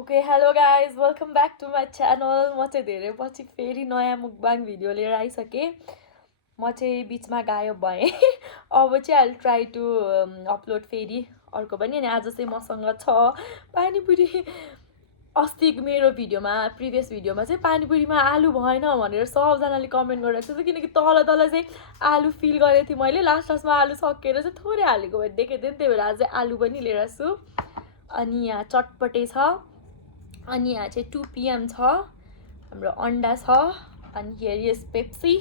Okay, hello guys, welcome back to my channel. म चाहिँ धेरै पछि फेरि नयाँ मुकबाङ भिडियो लिएर आइसकेँ। म चाहिँ बिचमा गायब भएँ। अब चाहिँ I'll try to अपलोड फेरि अर्को पनि अनि आज चाहिँ मसँग छ पानीपुरी। अस्ति मेरो भिडियोमा प्रिभियस भिडियोमा चाहिँ पानीपुरीमा आलु भएन भनेर सबजनाले कमेन्ट गरिरहेको छ किनकि तल चाहिँ आलु फिल गरेको थिएँ मैले लास्टमा आलु सकेर चाहिँ थोरै हालेको भए देखेको थिएँ नि त्यही भएर आज आलु पनि लिएर छु। अनि यहाँ चटपटे छ अनि यहाँ चाहिँ 2 PM छ हाम्रो अन्डा छ अनि हियर इज पेप्सी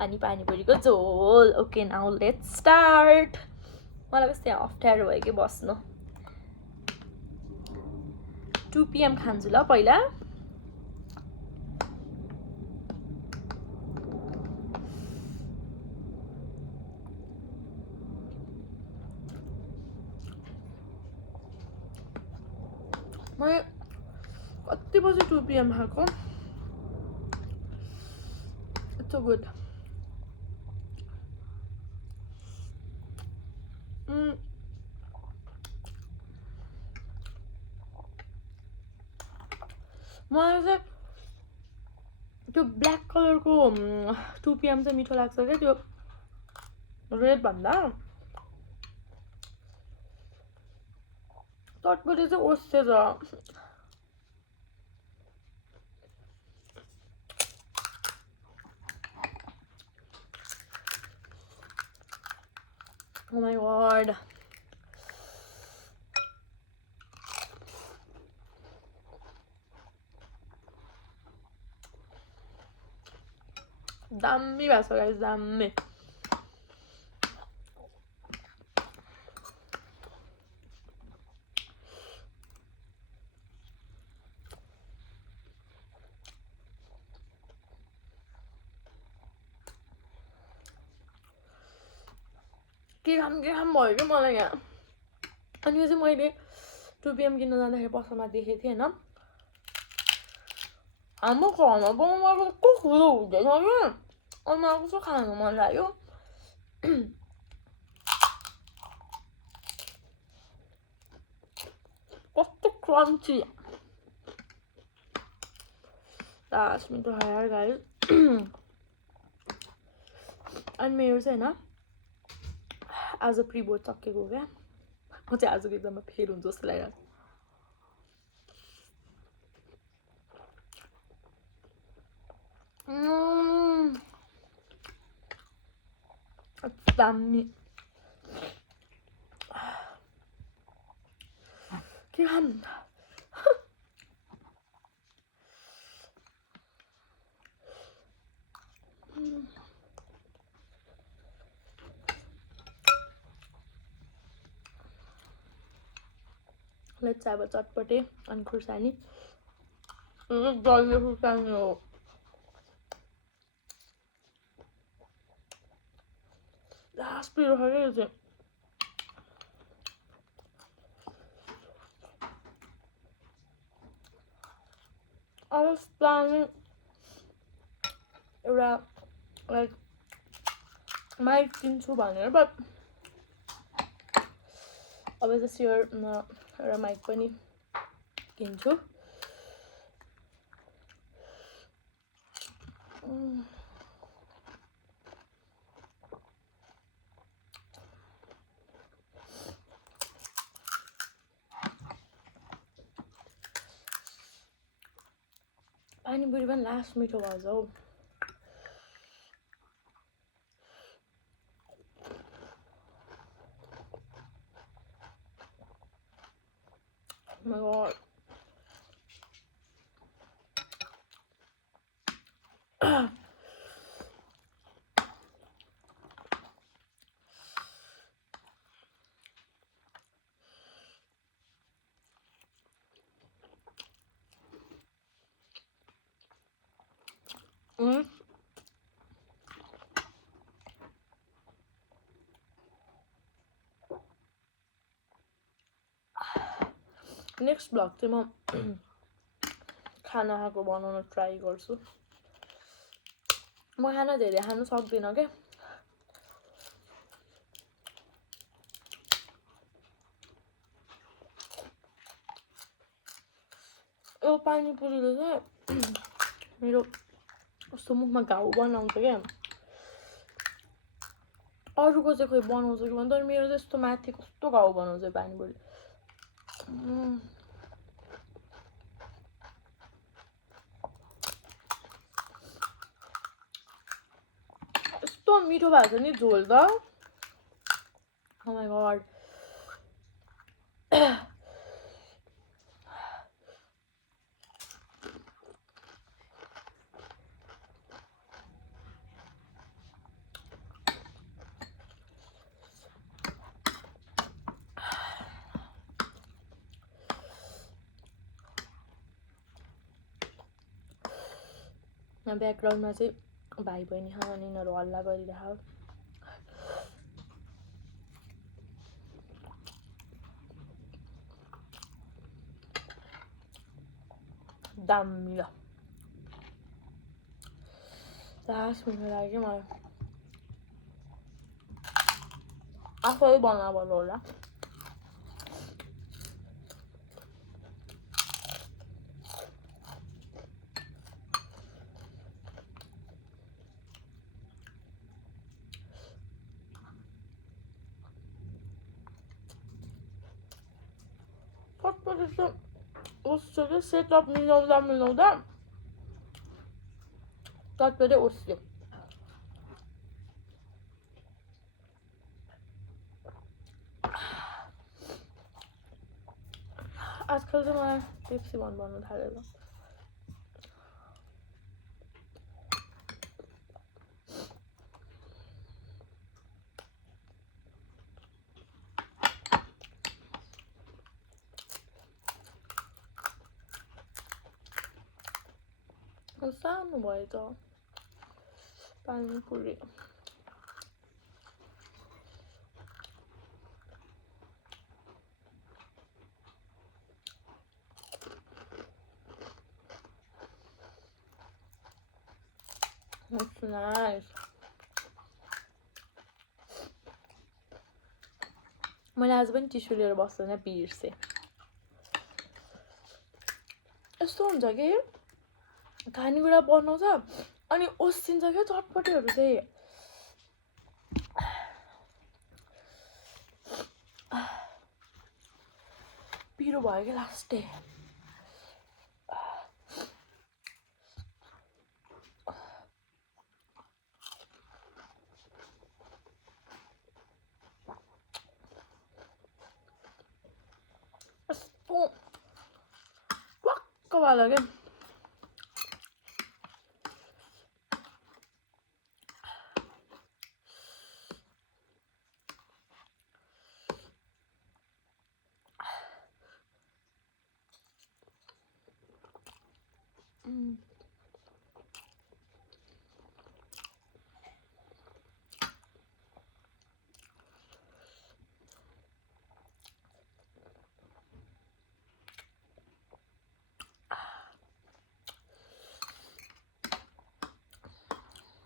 अनि पानीपुरीको झोल। Okay now let's start. मलाई कस्तो यहाँ अप्ठ्यारो भयो कि बस्नु। 2 PM खान्छु ल पहिला। मैले कति बजी 2 PM खाएको। It's so good. मलाई चाहिँ त्यो ब्ल्याक कलरको 2 PM चाहिँ मिठो लाग्छ क्या त्यो रेड भन्दा। चटपटे चाहिँ ओस्टे छ। Oh my god. दामी भएको छ गाइस, दामी। के खाम भयो कि मलाई यहाँ। अनि यो चाहिँ मैले 2 PM किन्न जाँदाखेरि पसलमा देखेको थिएँ होइन। हाम्रो घरमा बनाएको कस्तो खुलो हुँदैछ कि अनि मलाई कस्तो खानु मन लाग्यो। कस्तो क्रन्ची लास्ट मिठो खाएर गाइस। अनि मेरो चाहिँ होइन आज प्रिबोर्ड सकेको क्या। म चाहिँ आजको एकदममा फेल हुन्छ जस्तो लागिरहेको छ। दामी के खाम। लेट्स have a चटपटे अनि खुर्सानी। जहिले खुर्सानी हो। लास्ट पिरो खायो यो चाहिँ। I was planning एउटा लाइक माइक किन्छु भनेर बट अब जस्ट यो एउटा माइक पनि किन्छु। पानीपुरी पनि लास्ट मिठो भएछ हौ। Oh my god. Next blog चाहिँ म खानाको बनाउन ट्राई गर्छु। म खाना धेरै खानु सक्दिनँ के। यो पानीपुरीले चाहिँ मेरो कस्तो मुखमा घाउ बनाउँछ क्या अरूको चाहिँ खोइ बनाउँछ कि भन्छ तर मेरो चाहिँ यस्तो माथि कस्तो घाउ बनाउँछ पानीपुरी यस्तो मिठो भएको छ नि झोल त Oh my god. ब्याकग्राउन्डमा चाहिँ भाइ बहिनी छ अनि यिनीहरू हल्ला गरिरहेको दामी ल लास्ट मिठो लाग्यो मलाई आफै बनाएर होला चटपटी चाहिँ उस्यो कि सेटअप मिलाउँदा चटपटी उस्यो आजकल चाहिँ मलाई पेप्सी बनाउनु थालेको सानो भयो त पानीपुरी That's nice. मैले आज पनि टिस्यु लिएर बस्दैन बिर्से यस्तो हुन्छ कि खानेकुरा बनाउँछ अनि ओसिन्छ क्या चटपटीहरू चाहिँ पिरो भयो कि लास्टै यस्तो वाक्क वाला क्या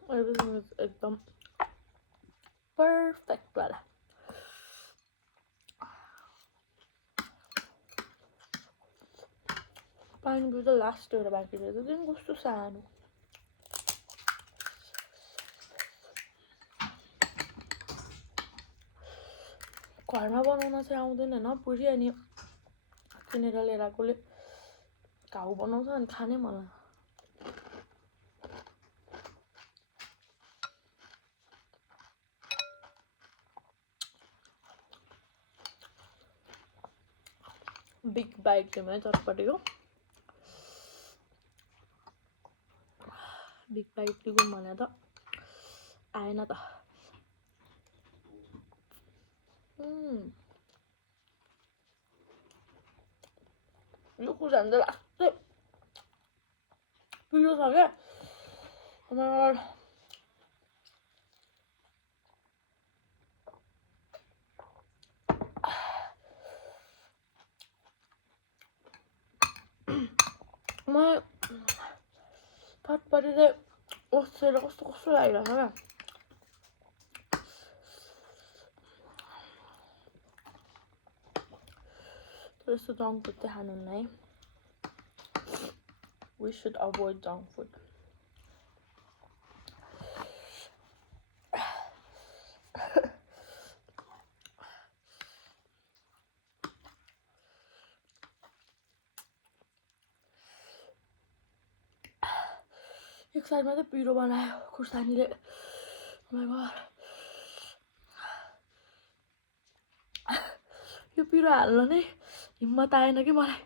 Everything is एकदम perfect वाला पानीपुरी त लास्ट एउटा बाँकी रहेछ त्यो कस्तो सानो घरमा बनाउन चाहिँ आउँदैन हैन पुरी अनि किनेर लिएर आएकोले घाउ बनाउँछ अनि खानै मन लाग्छ बिग बाइट थियो चटपटीको बिग बाइट दिगौँ भने त आएन त यो कुरा चाहिँ लास्टै पिरो छ क्या मलाई चटपटी चाहिँ ओसेर कस्तो कस्तो लागिरहेको क्या त्यस्तो जङ्क फुड चाहिँ खानुहुन्न है We should avoid junk food. एक साइडमा त पिरो बनायो खुर्सानीले. Oh my god. यो पिरो हाल्न नै हिम्मत आएन कि मलाई.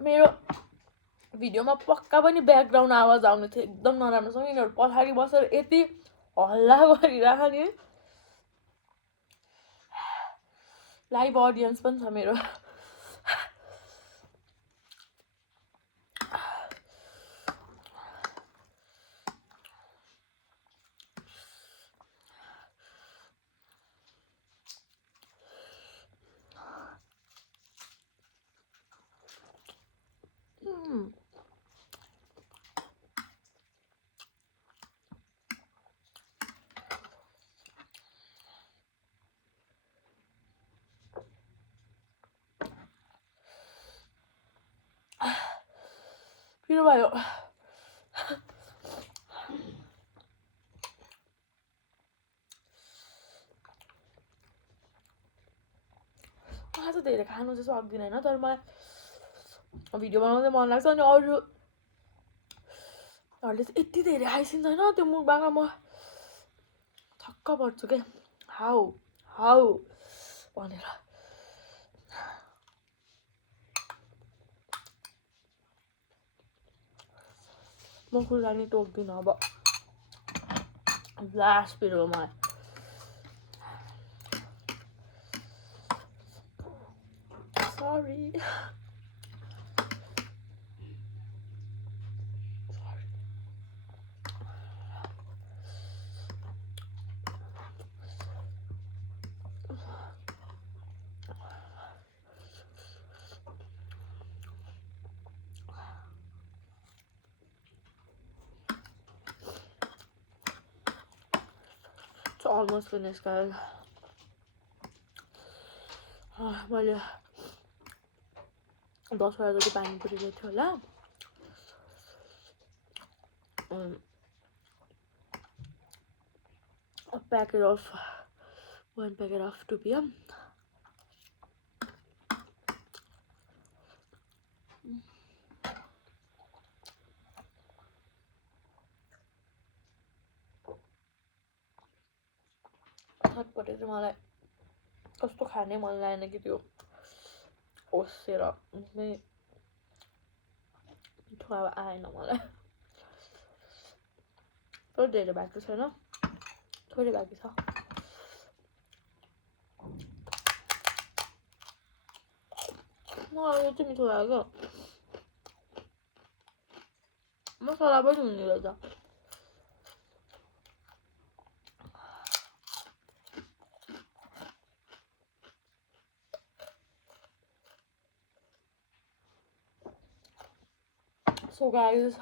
मेरो भिडियोमा पक्का पनि ब्याकग्राउन्ड आवाज आउने थियो. एकदम नराम्रोसँग यिनीहरू पछाडि बसेर यति हल्ला गरिरहेको नि. लाइभ अडियन्स पनि छ मेरो. पिरो भयो. मलाई त धेरै खानु चाहिँ सक्दिनँ होइन, तर मलाई भिडियो बनाउँदै मन लाग्छ. अनि अरूहरूले चाहिँ यति धेरै खाइसिन्छ होइन त्यो मुकबाङमा. म छक्क पर्छु क्या. हाउ भनेर. म खुर्सानी टोक्दिनँ अब. लास्ट पिरो मलाई. Sorry. It's almost finished, guys. मैले 10 जति पानीपुरी ल्याएको थियो होला. One packet of 2 PM. चटपटे चाहिँ मलाई कस्तो खाने मन लागेन कि त्यो ओसेर मिठो अब आएन मलाई. तर धेरै बाँकी छैन, थोरै बाँकी छ. मलाई यो चाहिँ मिठो लाग्यो. मसला पनि हुने रहेछ. So guys,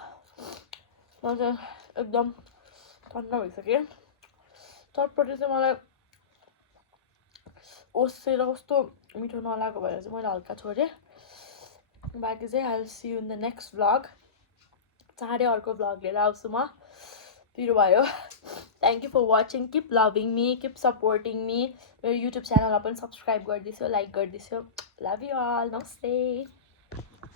म चाहिँ एकदम ठन्डा भइसक्यो. चटपटे चाहिँ मलाई ओसेर कस्तो मिठो नलागेको भएर चाहिँ मैले हल्का छोडेँ. बाँकी चाहिँ I will see you in the next vlog. चाँडै अर्को भ्लग लिएर आउँछु म. पिरो भयो. Thank you for watching. Keep loving me, keep supporting me. मेरो युट्युब च्यानललाई पनि सब्सक्राइब गरिदिन्छु, लाइक गरिदिन्छु. Love you all. नमस्ते.